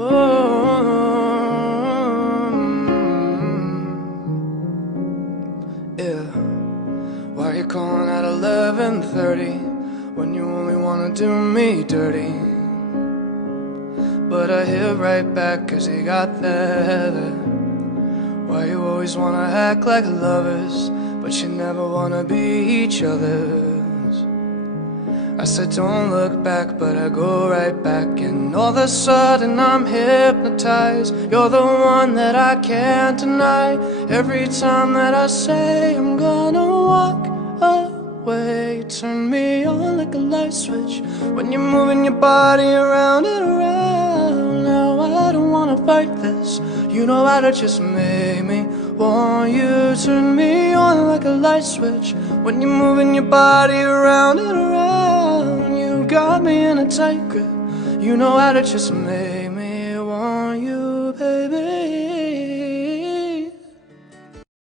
Yeah. Why are you calling at 11:30 when you only wanna do me dirty? But I hit right back 'cause you got that. Why you always wanna act like lovers, but you never wanna be each other's? I said don't look back, but I go right back, and all of a sudden I'm hypnotized. You're the one that I can't deny. Every time that I say I'm gonna walk away, you turn me on like a light switch when you're moving your body around and around. Now I don't wanna fight this, you know how to just make me want you. Turn me on like a light switch when you're moving your body around and around. You got me in a tight grip, you know how to just make me want you, baby.